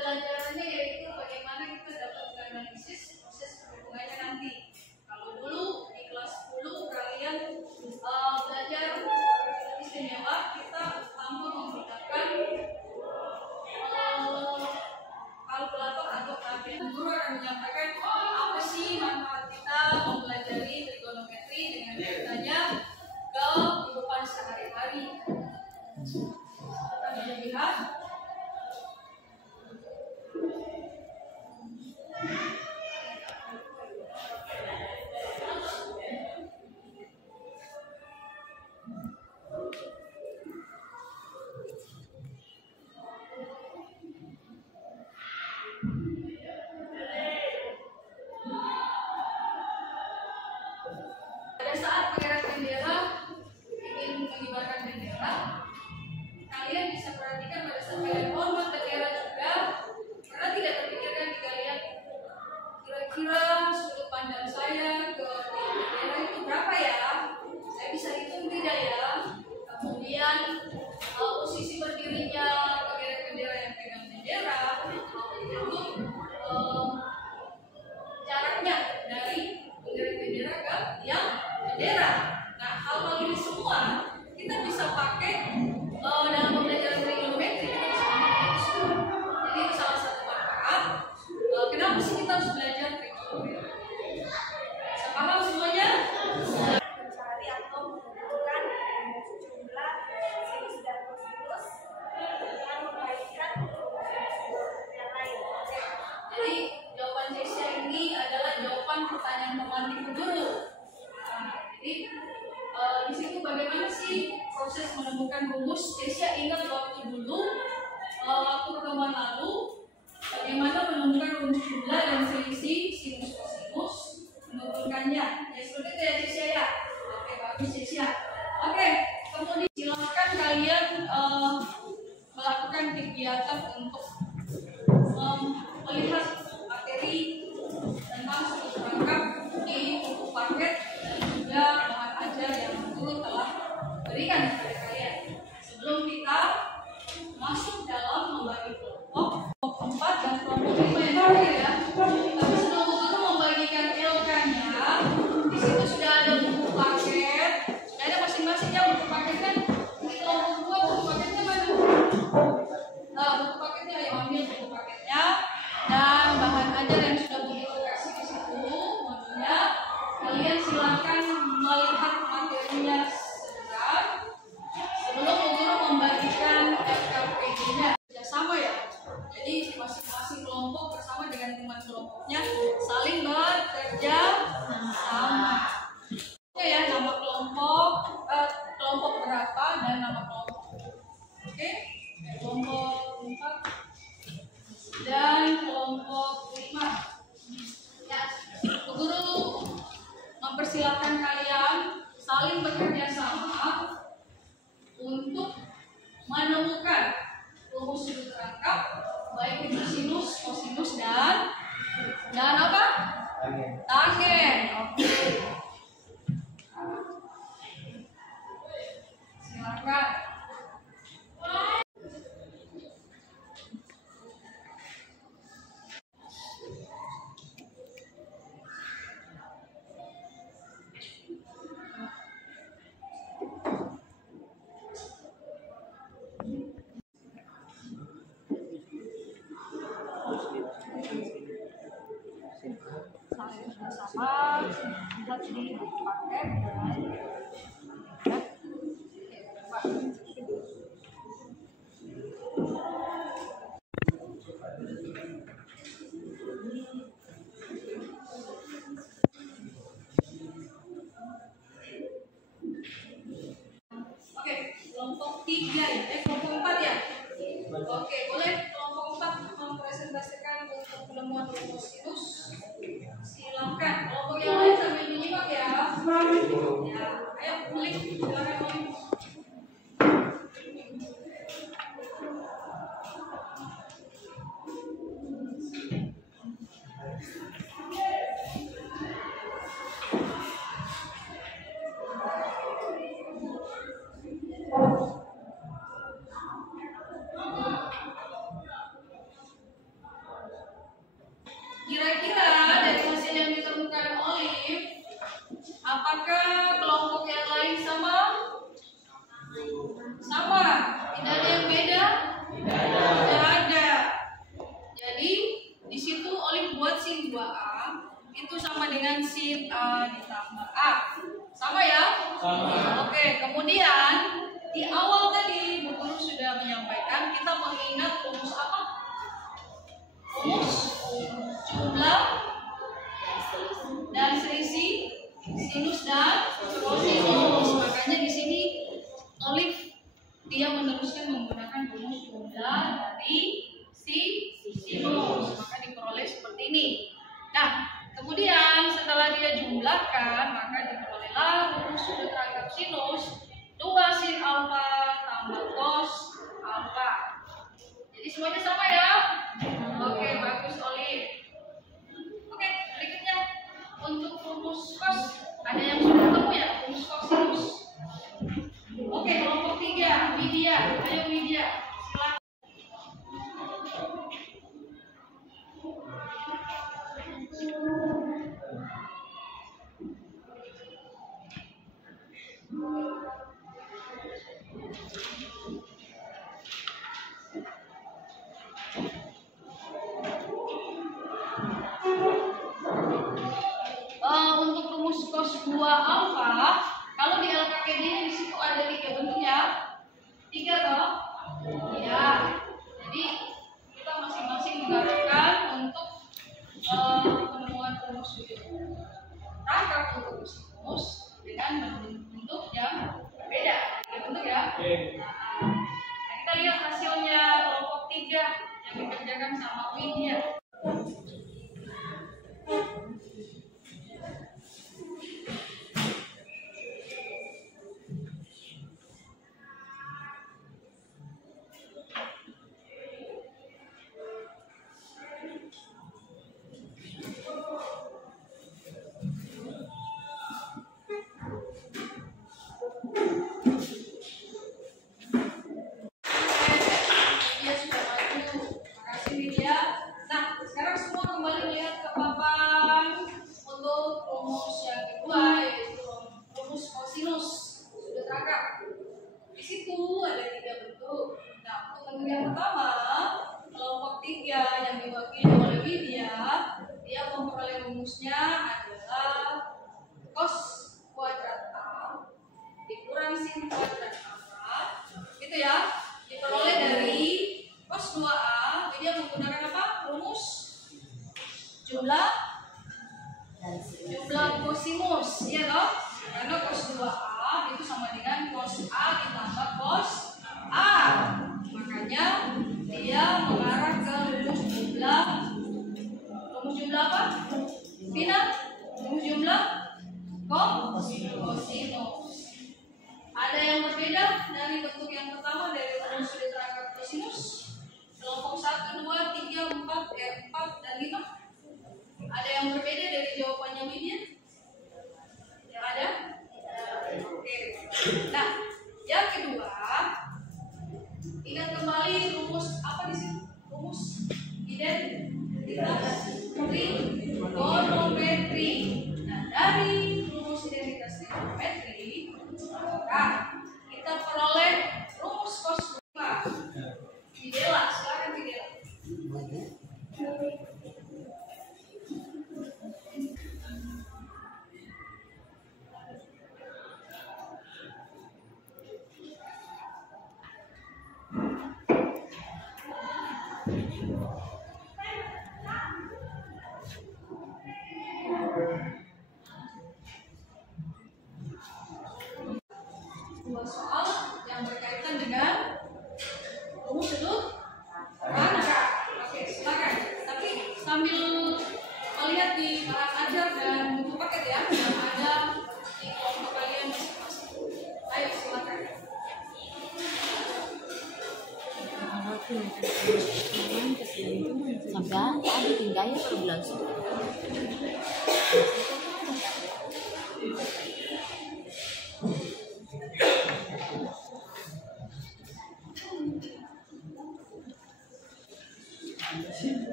pembelajarannya yaitu bagaimana kita dapat menganalisis proses perhitungannya nanti. Kalau dulu di kelas 10 kalian belajar istimewa, kita tanpa menggunakan kalkulator atau tabel. Guru akan menyampaikan apa sih manfaat kita mempelajari trigonometri dengan kaitannya ke kehidupan sehari-hari. Kita bisa lihat. Pada saat mengirat bendera, ingin mengibarkan bendera, kalian bisa perhatikan pada saat kalian hormat bendera juga, karena tidak terpikirkan di kalian kira-kira sudut pandang saya ke bendera itu berapa ya? Saya bisa hitung tidak ya? Kemudian posisi berdirinya bendera yang pegang bendera, itu jaraknya dari pengirat bendera ke yang bendera. Nah, hal-hal ini semua kita bisa pakai dalam pembelajaran trigonometri. Kita bisa pakai semua. Jadi itu salah satu manfaat. Kenapa sih kita harus belajar trigonometri? Bisa paham semuanya? Mencari atau menentukan jumlah sinus dan kosinus dengan membaikkan yang lain. Jadi jawaban Cesia ini adalah jawaban pertanyaan pemantik guru. Nah, jadi di situ bagaimana sih proses menemukan rumus? Cesia ingat waktu dulu, waktu pertemuan lalu, bagaimana menemukan rumus jumlah dan selisih sinus kosinus, menurunkannya. Ya seperti itu ya Cesia ya. Oke, bagus Cesia. Oke, kemudian silakan kalian melakukan kegiatan untuk melihat materi tentang sudut perangkap di buku paket dan juga bahan ajar yang guru telah berikan kepada kalian. Sebelum kita masuk dalam membagi kelompok 4 dan kelompok 5 yang terakhir ya, tapi sebelum guru membagikan LK-nya, di situ sudah ada buku paket, sudah ada masing-masing ya buku paketnya. Di kelompok 2 buku paketnya mana? Buku paketnya ayo ambil buku paketnya. Dan bahan ajar yang sudah begitu kasih di situ, modulnya kalian silakan melihat materinya segera sebelum guru membagikan FKPG-nya. Sudah sama ya, jadi masing-masing kelompok bersama dengan teman kelompoknya saling bekerja sama. Oke ya, nama kelompok, kelompok berapa dan nama kelompok. Oke, kelompok 4 dan kelompok 5 ya, guru mempersilahkan kalian saling bekerja sama untuk menemukan rumus sudut rangkap baik itu sinus, kosinus dan apa? Tangen. Oke. Silakan. Sama lihat di buku paket Oke, kelompok 3 ya, kelompok 4 ya. Oke, boleh kelompok 4 mempresentasikan untuk penemuan rumus sinus. Silakan, kelompok yang lain sambil menyimak ya. Ya, ayo klik, silakan klik. A ditambah A. Sama ya? Sama. Oke, kemudian di awal tadi Bu Guru sudah menyampaikan kita mengingat rumus apa? Rumus jumlah dan selisih sinus dan kosinus. Makanya di sini Olive dia meneruskan menggunakan rumus jumlah dari sinus, maka diperoleh seperti ini. Nah, kemudian setelah dia jumlahkan, maka diperolehlah rumus sudut rangkap sinus 2 sin alfa tambah cos alfa. Jadi semuanya sama ya? Oke, bagus Olive. Oke, berikutnya untuk rumus cos, ada yang sudah ketemu ya? Rumus kosinus. Oke, kelompok 3, Widya. Ayo Widya, silakan. Untuk rumus cos 2 alfa, kalau di LKPD di situ ada 3 bentuk ya. 3 toh? Iya. Jadi kita masing-masing menggunakan untuk penemuan rumus sudut rangkap untuk sinus dengan bentuk yang berbeda. 3 bentuk ya. Nah, kita lihat hasilnya kelompok 3 yang dikerjakan sama Widya. Dia sudah maju. Makasih Widya. Nah, sekarang semua kembali lihat ke papan untuk rumus yang kedua, yaitu rumus kosinus sudut rangkap. Di situ ada 3 bentuk. Nah, untuk bentuk yang pertama, kelompok 3 yang diwakili oleh Widya, dia memperoleh rumusnya adalah cos kuadrat A dikurang sin kuadrat A. Gitu ya. Diperoleh dari cos 2A, dia menggunakan apa? Rumus jumlah kosinus, ya toh? Karena cos 2A itu sama dengan cos A ditambah cos A. Makanya dia mengarah ke rumus jumlah apa? Vina? Rumus jumlah kosinus. Ada yang berbeda dari bentuk yang pertama dari rumus sudut rangkap kosinus? Kelompok 1, 2, 3, 4, 4, dan 5. Ada yang berbeda dari jawabannya Widya? Yang ada? Oke. Nah, yang kedua, ingat kembali rumus apa di sini? Rumus identitas trigonometri. Nah, dari rumus identitas trigonometri, maka kita peroleh rumus cos 5. Videla, silakan Videla. Dua soal yang berkaitan dengan rumus sudut rangkap. Oke, silakan. Tapi sambil melihat di bahan ajar dan buku paket ya yang ada di kelompok kalian masing-masing. Ayo silakan. Sampai ada tinggal ya baru langsung.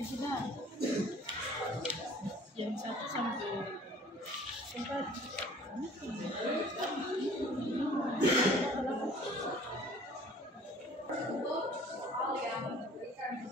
Ya sudah. Jam 1 sampai 4. Untuk soal yang memberikan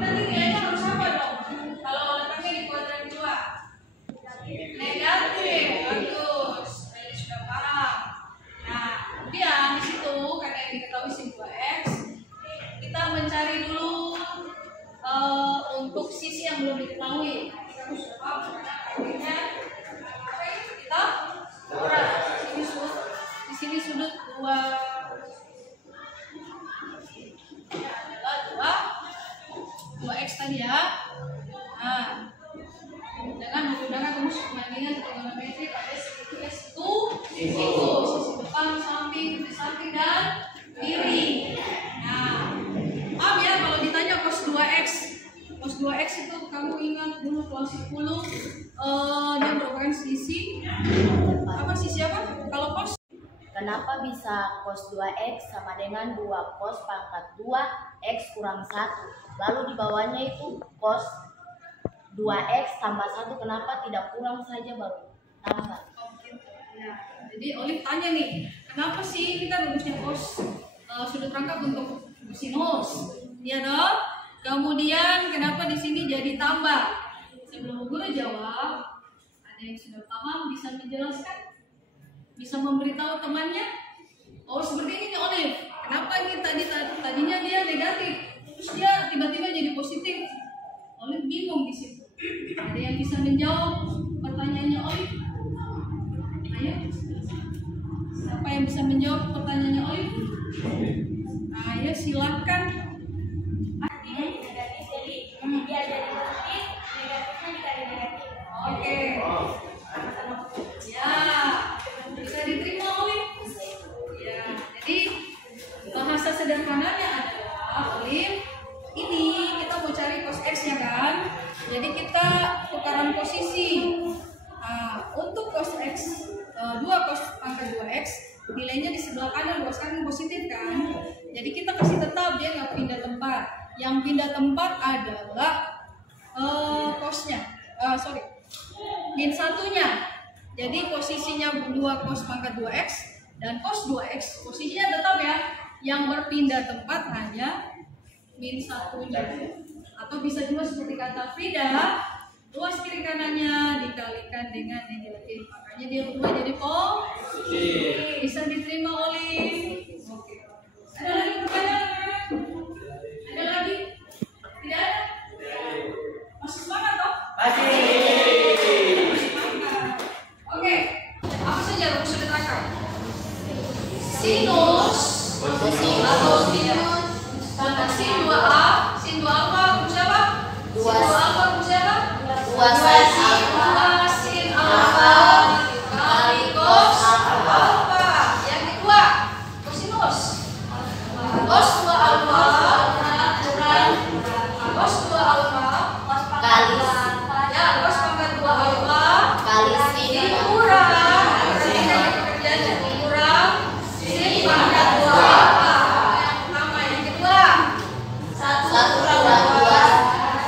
Nanti nilainya harus apa dong? Kalau letaknya di kuadran 2 negatif, bagus. Saya sudah paham. Nah, kemudian di situ karena yang diketahui sin 2x, kita mencari dulu untuk sisi yang belum diketahui. Kita harus sudah paham karena akhirnya apa yang kita kurang. Di sini sudut 2x tadi ya. Nah, dengan menggunakan rumus perbandingan trigonometri pada segi x itu sisi depan, samping, samping dan kiri. Nah, maaf ya kalau ditanya cos 2x. Cos 2x itu kamu ingat dulu kelas 10 dia merupakan sisi apa, sisi apa? Kalau cos Kenapa bisa cos 2x sama dengan 2 cos pangkat 2x kurang 1? Lalu di bawahnya itu cos 2x tambah 1, kenapa tidak kurang saja baru tambah? Ya, jadi Olive tanya nih, kenapa sih kita rumusnya cos sudut rangkap untuk sinus? Ya dong. Kemudian kenapa di sini jadi tambah? Sebelum guru jawab, ada yang sudah paham bisa menjelaskan? Bisa memberitahu temannya? Oh seperti ini nih Olive. Kenapa ini tadinya dia negatif, terus dia tiba-tiba jadi positif? Olive bingung di situ. Ada yang bisa menjawab pertanyaannya Olive? Ayo. Siapa yang bisa menjawab pertanyaannya Olive? Ayo silakan. Negatif, jadi biar jadi positif, negatifnya dikali negatif. Oke. Ya, bisa diterima Olive? Ya, jadi bahasa sederhananya adalah Olive, ini kita mau cari cos x ya kan? Jadi kita tukaran posisi. Nah, untuk cos x 2 cos pangkat 2x nilainya di sebelah kanan, bos kan positif kan? Jadi kita kasih tetap, dia nggak pindah tempat. Yang pindah tempat adalah cosnya, min satunya. Jadi posisinya 2 cos pangkat 2x dan cos 2x posisinya tetap ya. Yang berpindah tempat hanya min satunya. Atau bisa juga seperti kata Frida, luas kiri kanannya dikalikan dengan negatif. Makanya dia berubah jadi positif. Bisa diterima Olive? Oke. Ada lagi pertanyaan? Ada lagi? Tidak ada? Masih semangat toh? Oke, apa saja rumus sudut rangkap? Sinus atau sinus sin 2a, sin 2 alfa rumus apa? Sin 2 alfa rumus apa? 2 sin 2 sin alfa kali cos alfa. Yang kedua, kosinus. Cos 2 alfa kurang cos 2 alfa kali ya cos pangkat 2 alfa kali sin kurang, berarti hanya pekerjaan jadi kurang sin pangkat 2 alfa. Yang pertama, yang kedua 1 kurang 2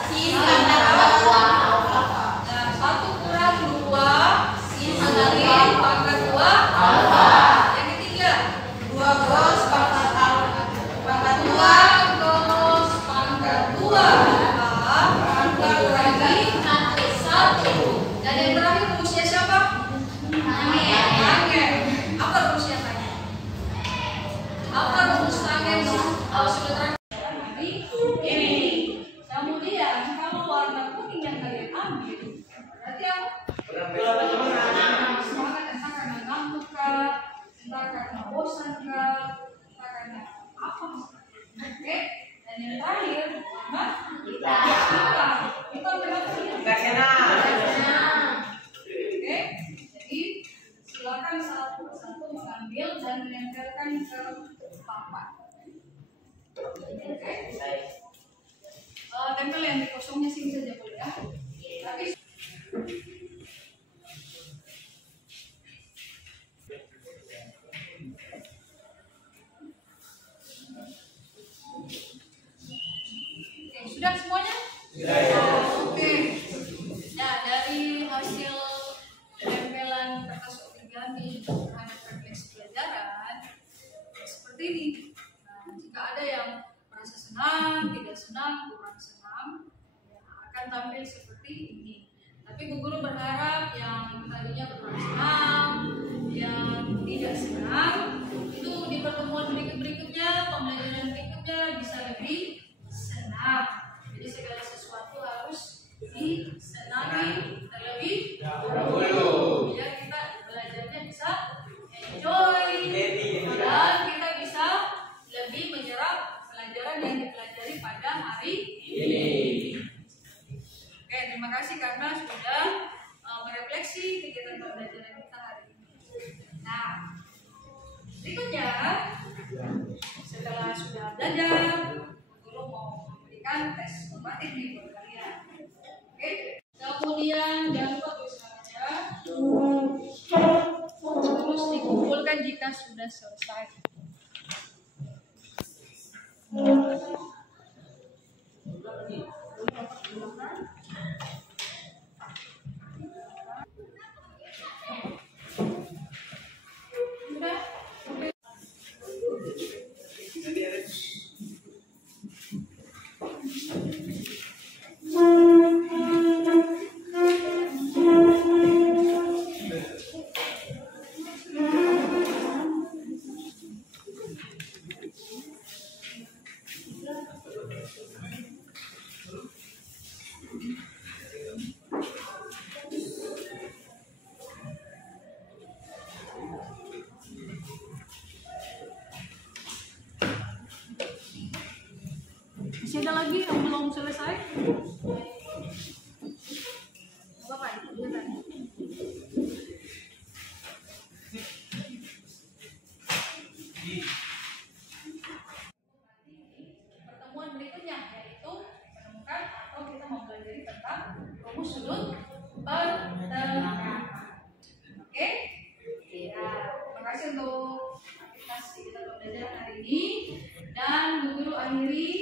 sin pangkat 2 alfa. Nah, 1 kurang 2 sin pangkat 2 alfa. Yang ketiga 2 cos pangkat sudah terang hari ini. Kemudian kalau warna kuning yang kalian ambil, berarti apa? Semangat, entah karena ngantuk kah, entah karena bosan kah, entah karena apa. Oke, dan yang terakhir warna hitam. Hitam kenapa? Oke, jadi silakan satu persatu mengambil dan menempelkan ke papan. Oke. Tempel yang di kosongnya sini saja boleh ya. Tapi oke, sudah semuanya? Oke. Nah, dari hasil tempelan kertas origami terhadap refleksi pelajaran seperti ini. Nah, jika ada yang merasa senang, tidak senang, kurang senang, ya, akan tampil seperti ini. Tapi Bu Guru berharap yang tadinya kurang senang, yang tidak senang, itu di pertemuan berikutnya, pembelajaran berikutnya bisa lebih senang. Jadi segala sesuatu harus disenangi terlebih dahulu, biar kita belajarnya bisa enjoy dan kita bisa lebih menyerap pelajaran yang dipelajari pada hari ini. Oke, terima kasih karena sudah merefleksi kegiatan pembelajaran kita hari ini. Nah, berikutnya setelah sudah belajar, Guru mau memberikan tes formatif nih buat kalian. Oke, kemudian jangan lupa tulis namanya. Terus dikumpulkan jika sudah selesai. Sudah? Masih ada lagi yang belum selesai? Apa itu? Pertemuan berikutnya yaitu menemukan atau kita mempelajari tentang rumus sudut pertengahan. Oke? Ya, terima kasih untuk aktivitas kita pembelajaran hari ini dan Bu Guru akhiri